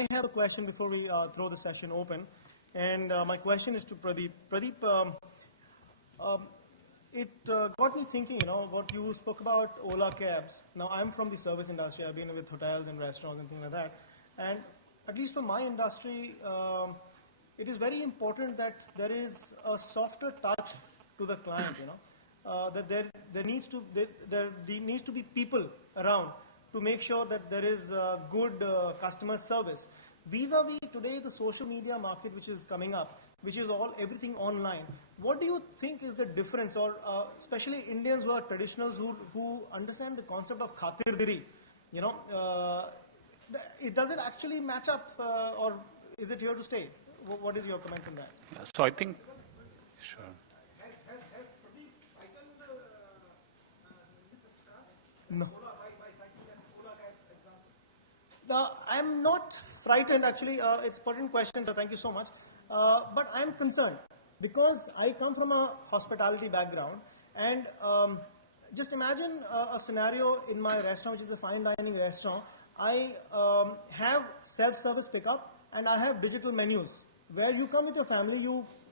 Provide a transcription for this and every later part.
I have a question before we throw the session open, and my question is to Pradeep. Pradeep, it got me thinking, what you spoke about Ola cabs. Now, I'm from the service industry. I've been with hotels and restaurants and things like that. And at least for my industry, it is very important that there is a softer touch to the client, that there needs to be people around to make sure that there is good customer service. Vis-a-vis today the social media market which is coming up, which is everything online. What do you think is the difference, or especially Indians who are traditionals who understand the concept of khatirdari? Does it actually match up, or is it here to stay? What is your comment on that? Yeah, so I think, sure. No. I'm not frightened, actually. It's a pertinent question, so thank you so much. But I'm concerned because I come from a hospitality background, and just imagine a scenario in my restaurant, which is a fine dining restaurant. I have self-service pickup, and I have digital menus where you come with your family,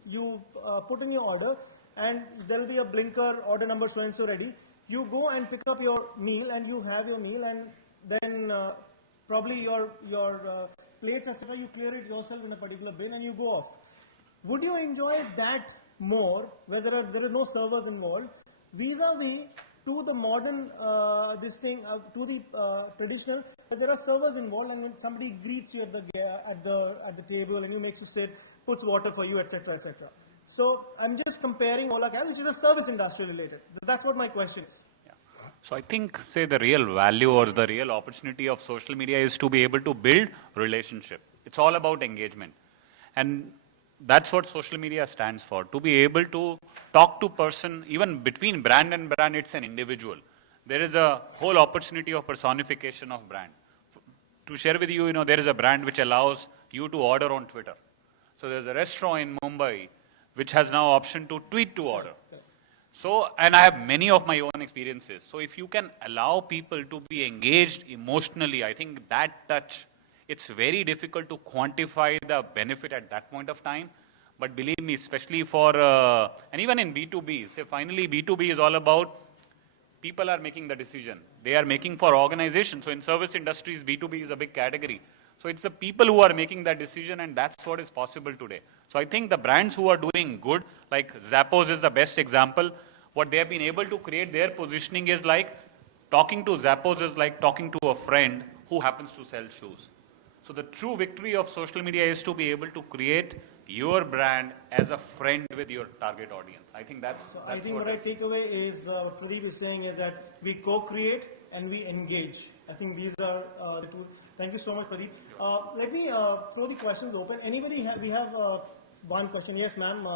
you put in your order, and there will be a blinker, order number so-and-so ready. You go and pick up your meal, and you have your meal, and then probably your plates, etc., you clear it yourself in a particular bin, and you go off. Would you enjoy that more, where there are no servers involved, vis-a-vis to the modern, to the traditional, but there are servers involved, and when somebody greets you at the table, and he makes you sit, puts water for you, etc., etc. So I'm just comparing Ola Cab, which is a service industry related. That's what my question is. Yeah. So I think, say, the real value or the real opportunity of social media is to be able to build relationship. It's all about engagement. And that's what social media stands for, to be able to talk to person, even between brand and brand, it's an individual. There is a whole opportunity of personification of brand. To share with you, there is a brand which allows you to order on Twitter. So there's a restaurant in Mumbai which has now option to tweet to order. So, and I have many of my own experiences. So if you can allow people to be engaged emotionally, I think that touch, it's very difficult to quantify the benefit at that point of time. But believe me, especially for, and even in B2B, say finally B2B is all about people are making the decision. They are making for organizations. So in service industries, B2B is a big category. So it's the people who are making that decision, and that's what is possible today. So I think the brands who are doing good, like Zappos is the best example. What they have been able to create, their positioning is like talking to Zappos is like talking to a friend who happens to sell shoes. So the true victory of social media is to be able to create your brand as a friend with your target audience. I think that's I think what I take away is what Pradeep is saying is that we co-create and we engage. I think these are the two. Thank you so much, Pradeep. Let me throw the questions open. Anybody we have one question. Yes, ma'am.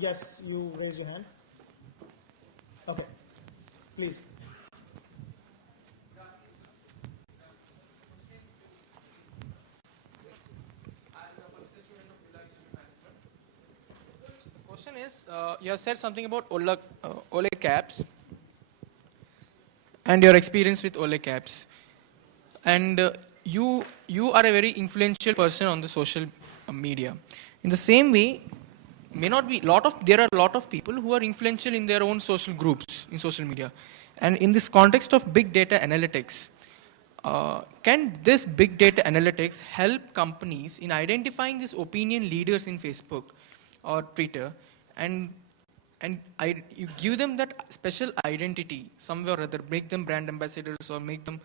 Yes, you raise your hand. Okay, please. The question is, you have said something about Ola cabs and your experience with Ola cabs. And you are a very influential person on the social media. In the same way, there are a lot of people who are influential in their own social groups in social media. And in this context of big data analytics, can this big data analytics help companies in identifying these opinion leaders in Facebook or Twitter, and you give them that special identity somewhere or other, make them brand ambassadors or make them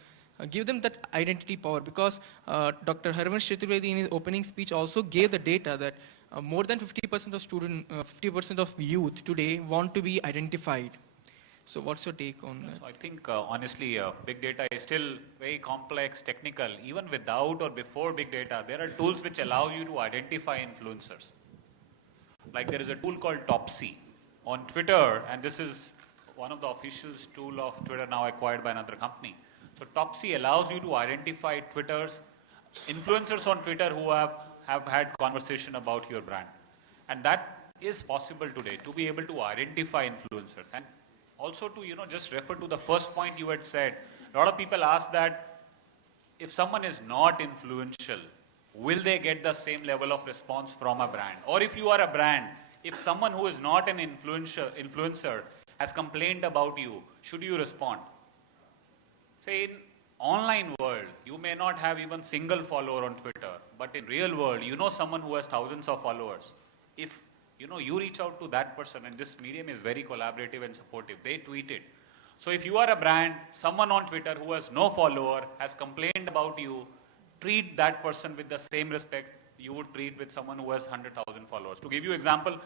give them that identity power? Because Dr. Harivansh Chaturvedi in his opening speech also gave the data that more than 50% of 50% of youth today want to be identified. So what's your take on that? So I think honestly, big data is still very complex, technical. Even without or before big data, there are tools which allow you to identify influencers. Like there is a tool called Topsy on Twitter, and this is one of the official tools of Twitter now acquired by another company. So Topsy allows you to identify influencers on Twitter who have had conversation about your brand. And that is possible today, to be able to identify influencers. And also to, just refer to the first point you had said. A lot of people ask that, if someone is not influential, will they get the same level of response from a brand? Or if you are a brand, if someone who is not an influencer has complained about you, should you respond? Say in online world, you may not have even single follower on Twitter, but in real world, you know someone who has thousands of followers. If you reach out to that person, and this medium is very collaborative and supportive, they tweet it. So if you are a brand, someone on Twitter who has no follower has complained about you, treat that person with the same respect you would treat with someone who has 100,000 followers. To give you example,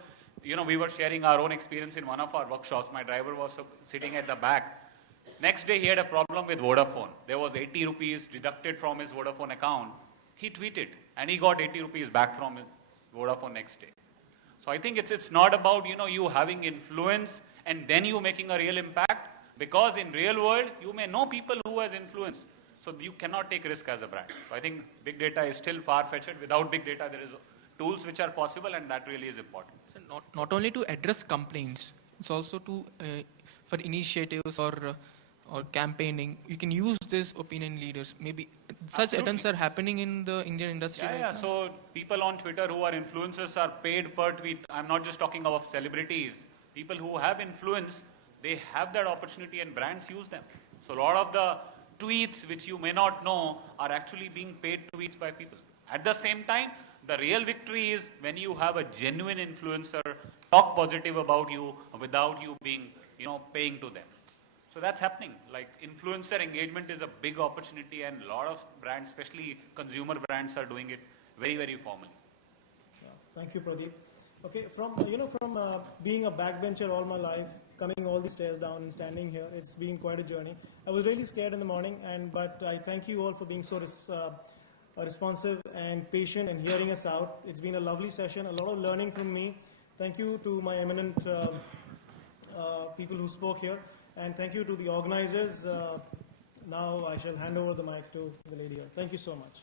we were sharing our own experience in one of our workshops. My driver was sitting at the back. Next day, he had a problem with Vodafone. There was 80 rupees deducted from his Vodafone account. He tweeted, and he got 80 rupees back from his Vodafone next day. So I think it's not about, you having influence and then you making a real impact, because in real world, you may know people who has influence. So you cannot take risk as a brand. So I think big data is still far-fetched. Without big data, there is tools which are possible, and that really is important. So not only to address complaints, it's also to for initiatives or campaigning. You can use this opinion leaders. Maybe such Absolutely. attempts are happening in the Indian industry right now. So people on Twitter who are influencers are paid per tweet. I'm not just talking about celebrities. People who have influence, they have that opportunity and brands use them. So a lot of the tweets which you may not know are actually being paid tweets by people. At the same time, the real victory is when you have a genuine influencer talk positive about you without you being, paying to them. So that's happening. Like influencer engagement is a big opportunity, and a lot of brands, especially consumer brands, are doing it very, very formally. Yeah. Thank you, Pradeep. Okay, from being a backbencher all my life, coming all these stairs down and standing here, it's been quite a journey. I was really scared in the morning, but I thank you all for being so responsive and patient and hearing us out. It's been a lovely session, a lot of learning from me. Thank you to my eminent people who spoke here, and thank you to the organizers. Now I shall hand over the mic to the lady here. Thank you so much.